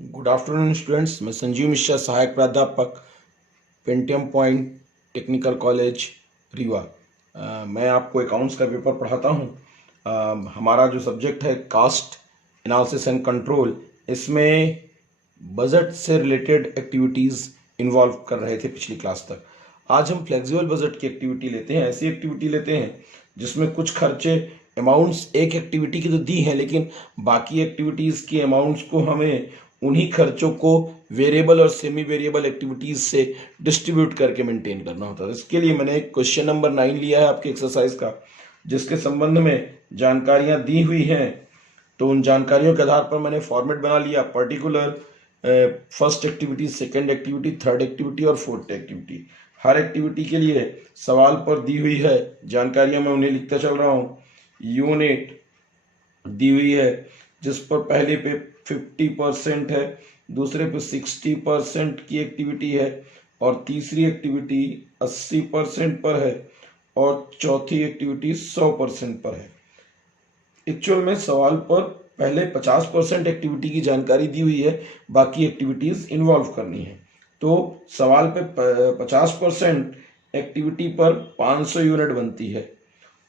Good afternoon students. मैं संजीव मिश्रा, सहायक प्राध्यापक, Pentium point technical college Rewa. मैं आपको अकाउंट्स का पेपर पढ़ाता हूँ। हमारा जो सब्जेक्ट है कास्ट एनालिसिस एंड कंट्रोल, इसमें बजट से रिलेटेड एक्टिविटीज़ इन्वॉल्व कर रहे थे पिछली क्लास तक। आज हम फ्लेक्सिबल बजट की एक्टिविटी लेते हैं। ऐसी एक्टिविटी लेते हैं जिसमें कुछ खर्चे अमाउंट्स एक एक्टिविटी की तो दी हैं, लेकिन बाकी एक्टिविटीज़ की अमाउंट्स को हमें उन्हीं खर्चों को वेरिएबल और सेमी वेरिएबल एक्टिविटीज़ से डिस्ट्रीब्यूट करके मेंटेन करना होता है। इसके लिए मैंने एक क्वेश्चन नंबर 9 लिया है आपके एक्सरसाइज का, जिसके संबंध में जानकारियां दी हुई हैं। तो उन जानकारियों के आधार पर मैंने फॉर्मेट बना लिया, particular first activity, second activity, third activity और फोर्थ एक्टिविटी। हर एक्टिविटी के लिए सवाल पर दी हुई है जानकारियां, मैं उन्हें लिखता चल रहा हूँ। यूनिट दी हुई है जिस पर पहले पे 50% है, दूसरे पे 60% की एक्टिविटी है और तीसरी एक्टिविटी 80% पर है और चौथी एक्टिविटी 100% पर है। एक्चुअल में सवाल पर पहले 50% एक्टिविटी की जानकारी दी हुई है, बाकी एक्टिविटीज इन्वॉल्व करनी है। तो सवाल पे 50% एक्टिविटी पर 500 यूनिट बनती है,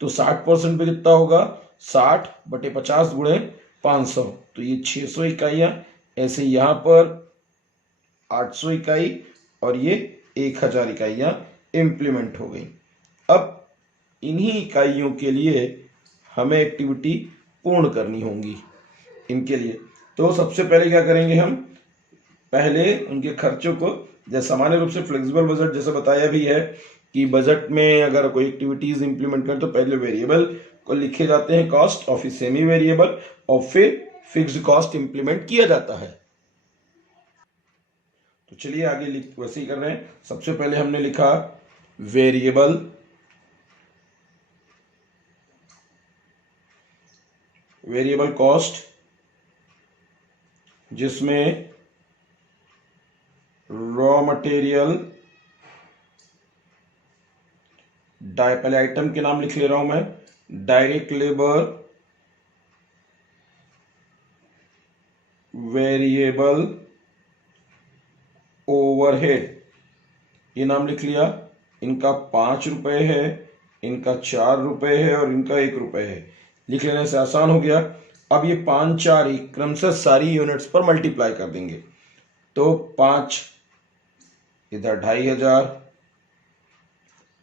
तो 60% पे कितना होगा? 60 बटे 50 गुणे 500, तो ये 600 इकाइयां। ऐसे यहाँ पर 800 इकाई और ये 1000 इकाइयां इम्प्लीमेंट हो गई। अब इन्हीं इकाइयों के लिए हमें एक्टिविटी पूर्ण करनी होंगी। इनके लिए तो सबसे पहले क्या करेंगे, हम पहले उनके खर्चों को, जैसे सामान्य रूप से फ्लेक्सिबल बजट जैसे बताया भी है कि बजट में अगर कोई एक्टिविटीज इंप्लीमेंट करें तो पहले वेरिएबल को लिखे जाते हैं कॉस्ट, और फिर सेमी वेरिएबल, और फिर फिक्स्ड कॉस्ट इंप्लीमेंट किया जाता है। तो चलिए आगे वैसे ही कर रहे हैं। सबसे पहले हमने लिखा वेरिएबल, वेरिएबल कॉस्ट, जिसमें रॉ मटेरियल, पहले आइटम के नाम लिख ले रहा हूं मैं, डायरेक्ट लेबर, वेरिएबल ओवरहेड, ये नाम लिख लिया। इनका 5 रुपए है, इनका 4 रुपए है और इनका 1 रुपए है। लिख लेने से आसान हो गया। अब ये 5 4 क्रमशः सारी यूनिट्स पर मल्टीप्लाई कर देंगे। तो 5 इधर 2500,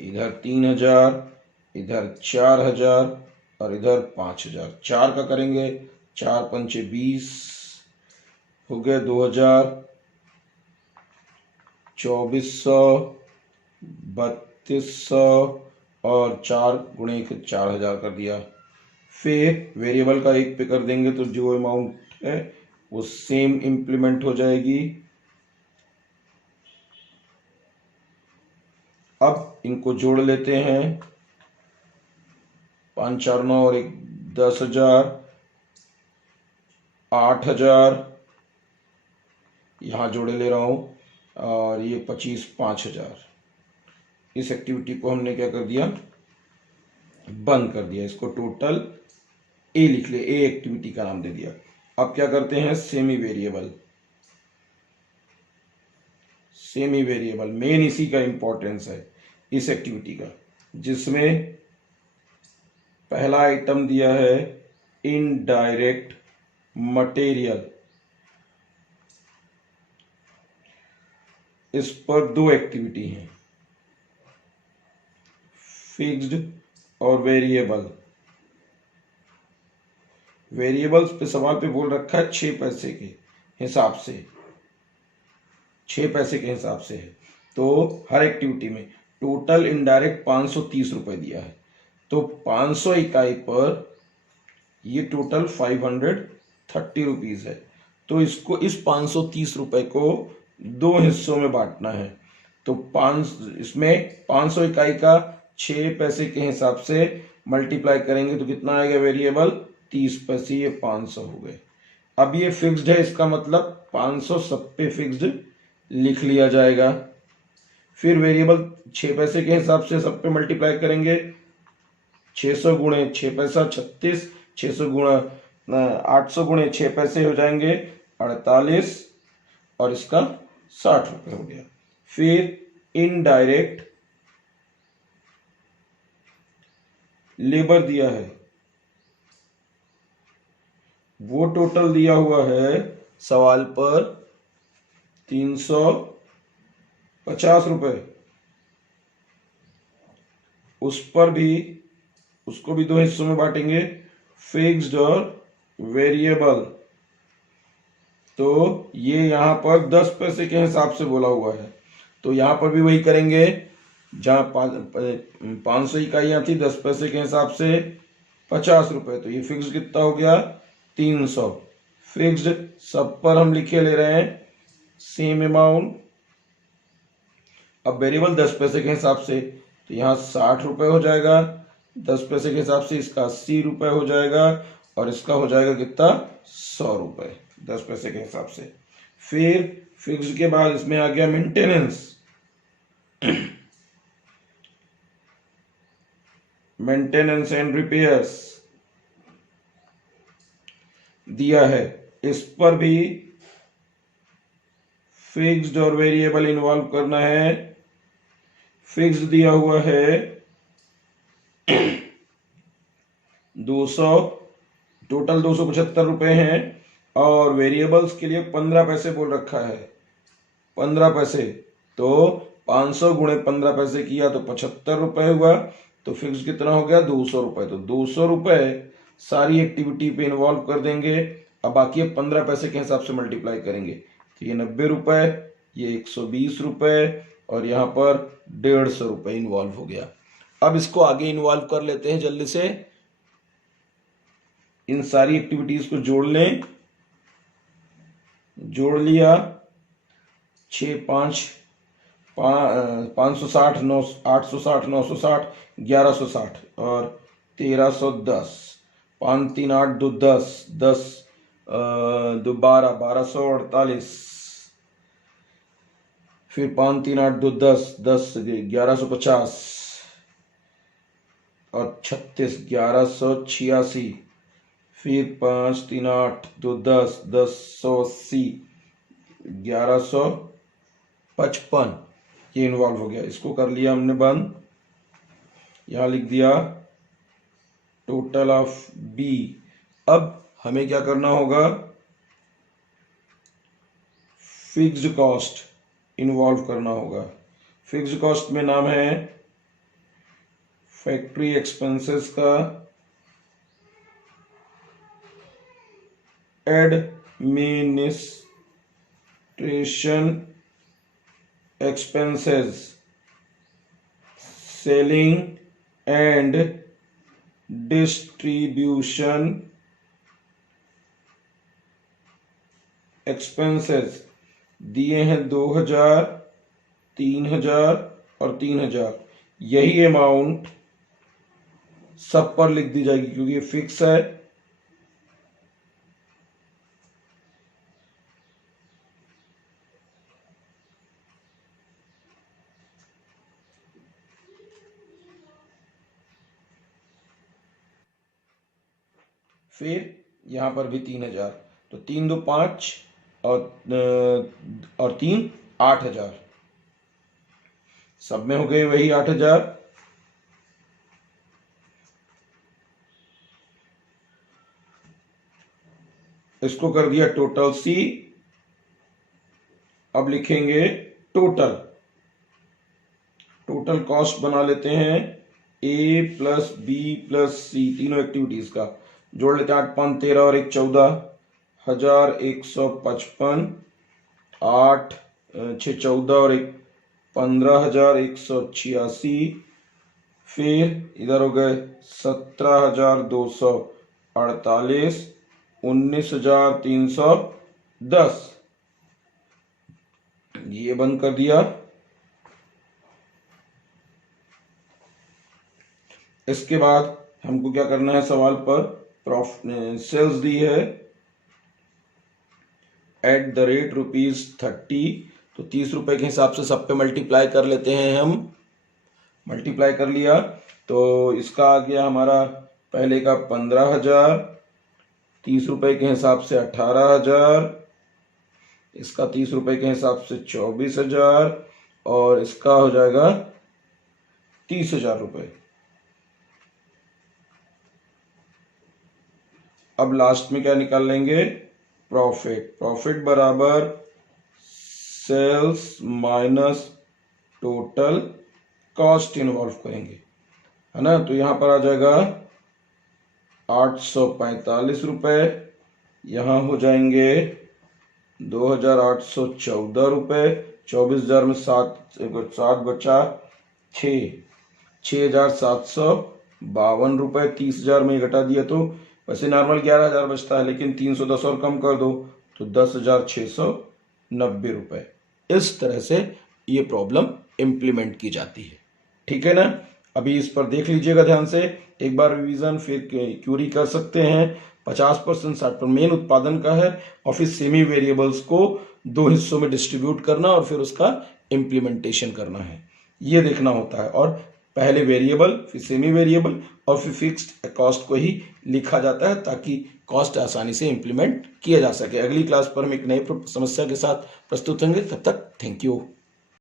इधर 3000, इधर 4000 और इधर 5000। 4 का करेंगे, 4 पंचे 20 हो गए, 2000, 2400, 3200 और 4 गुणे 4000 कर दिया। फिर वेरिएबल का 1 पे कर देंगे तो जो अमाउंट है वो सेम इंप्लीमेंट हो जाएगी। अब इनको जोड़ लेते हैं, 5 4 9 और 1 10,000, 8,000 यहाँ जोड़े ले रहा हूं, और ये 25 5,000। इस एक्टिविटी को हमने क्या कर दिया, बंद कर दिया। इसको टोटल ए लिख ले, ए एक्टिविटी का नाम दे दिया। अब क्या करते हैं, semi variable. Semi variable main इसी का इंपॉर्टेंस है इस एक्टिविटी का, जिसमें पहला आइटम दिया है इनडायरेक्ट मटेरियल। इस पर 2 एक्टिविटी हैं, फिक्स्ड और वेरिएबल। वेरिएबल्स पे सवाल पे बोल रखा है 6 पैसे के हिसाब से, 6 पैसे के हिसाब से है। तो हर एक्टिविटी में टोटल इनडायरेक्ट 530 रुपए दिया है। तो 500 इकाई पर ये टोटल 530 रुपीज है। तो इसको, इस 530 रुपए को 2 हिस्सों में बांटना है। तो इसमें 500 इकाई का 6 पैसे के हिसाब से मल्टीप्लाई करेंगे तो कितना आएगा वेरिएबल, 30 पैसे, ये 500 हो गए। अब ये फिक्स्ड है, इसका मतलब 500 सब पे फिक्स्ड लिख लिया जाएगा। फिर वेरिएबल 6 पैसे के हिसाब से सब पे मल्टीप्लाई करेंगे, 600 गुणे 6 पैसा 36, 600 गुणा 800 गुणे 6 पैसे हो जाएंगे 48, और इसका 60 रुपये हो गया। फिर इनडायरेक्ट लेबर दिया है, वो टोटल दिया हुआ है सवाल पर 350 रुपये। उस पर भी, उसको भी दो हिस्सों में बांटेंगे, फिक्स्ड और वेरिएबल। तो ये यहाँ पर 10 पैसे के हिसाब से बोला हुआ है, तो यहाँ पर भी वही करेंगे। जहाँ 500 इकाइयाँ थी, 10 पैसे के हिसाब से 50 रुपये, तो ये फिक्स्ड कितना हो गया 300। फिक्स्ड सब पर हम लिखे ले रहे हैं सेम अमाउंट। अब वेरिएबल 10 पैसे के हिसाब से, तो यहाँ 60 रुपये हो जाएगा, 10 पैसे के हिसाब से इसका 80 रुपये हो जाएगा, और इसका हो जाएगा कितना 100 रुपये 10 पैसे के हिसाब से। फिर फिक्स्ड के बाद इसमें आ गया मेंटेनेंस। मेंटेनेंस एंड रिपेयर्स दिया है, इस पर भी फिक्स्ड और वेरिएबल इन्वॉल्व करना है। फिक्स्ड दिया हुआ है 200, टोटल 275 रुपए हैं, और वेरिएबल्स के लिए 15 पैसे बोल रखा है, 15 पैसे। तो 500 गुणे 15 पैसे किया तो 75 रुपए हुआ, तो फिक्स कितना हो गया 200 रुपए। तो 200 रुपए सारी एक्टिविटी पे इन्वॉल्व कर देंगे। अब बाकी 15 पैसे के हिसाब से मल्टीप्लाई करेंगे, तो ये 90 रुपए, ये 120 रुपए, और यहाँ पर 150 रुपए इन्वॉल्व हो गया। अब इसको आगे इन्वॉल्व कर लेते हैं जल्दी से। इन सारी एक्टिविटीज को जोड़ लें, जोड़ लिया, 6 5 560 9 860 960 1160 और 1310, 5 3 8 2 10 10 2 12 1248, फिर 5 3 8 2 10 10 1150 और 36 1186, फिर 5 3 8 2 10 1080 1155, ये इन्वॉल्व हो गया। इसको कर लिया हमने बंद। यहां लिख दिया टोटल ऑफ बी। अब हमें क्या करना होगा, फिक्स्ड कॉस्ट इन्वॉल्व करना होगा। फिक्स्ड कॉस्ट में नाम है फैक्ट्री एक्सपेंसेस का administration expenses, selling and distribution expenses दिए हैं 2000, 3000 और 3000। यही अमाउंट सब पर लिख दी जाएगी क्योंकि ये फिक्स है। फिर यहां पर भी 3000, तो 3 2 5 और 3 8000, सब में हो गए वही 8000। इसको कर दिया टोटल सी। अब लिखेंगे टोटल, टोटल कॉस्ट बना लेते हैं ए प्लस बी प्लस सी, तीनों एक्टिविटीज का जोड़ लेते हैं। 8 5 13 और 1 14, 1155, 8 6 14 और 1 15,186, फिर इधर हो गए 17,248, 19,310, ये बंद कर दिया। इसके बाद हमको क्या करना है, सवाल पर सेल्स दी है @rupees30, तो 30 रुपए के हिसाब से सब पे मल्टीप्लाई कर लेते हैं हम। मल्टीप्लाई कर लिया तो इसका आ गया हमारा पहले का 15,000, 30 रुपए के हिसाब से 18,000, इसका 30 रुपए के हिसाब से 24,000 और इसका हो जाएगा 30,000 रुपए। अब लास्ट में क्या निकाल लेंगे, प्रॉफिट। प्रॉफिट बराबर sales minus total cost involve करेंगे, है ना। तो यहां पर आ जाएगा 845 रुपए, यहाँ हो जाएंगे 2,814 रुपए, 24,000 में 7 बचा 6,752 रुपए, 30,000 में घटा दिया तो वैसे नॉर्मल 11,000 बचता है, लेकिन 310 और कम कर दो तो 10,690 रुपए। इस तरह से ये प्रॉब्लम इम्प्लीमेंट की जाती है, ठीक है ना। अभी इस पर देख लीजिएगा ध्यान से एक बार रिवीजन, फिर क्यूरी कर सकते हैं। 50% 60% मेन उत्पादन का है और फिर सेमी वेरिएबल्स को 2 हिस्सों में डिस्ट्रीब्यूट करना और फिर उसका इम्प्लीमेंटेशन करना है, ये देखना होता है। और पहले वेरिएबल, फिर सेमी वेरिएबल और फिर फिक्स्ड कॉस्ट को ही लिखा जाता है ताकि कॉस्ट आसानी से इम्प्लीमेंट किया जा सके। अगली क्लास पर हम एक नई समस्या के साथ प्रस्तुत होंगे, तब तक थैंक यू।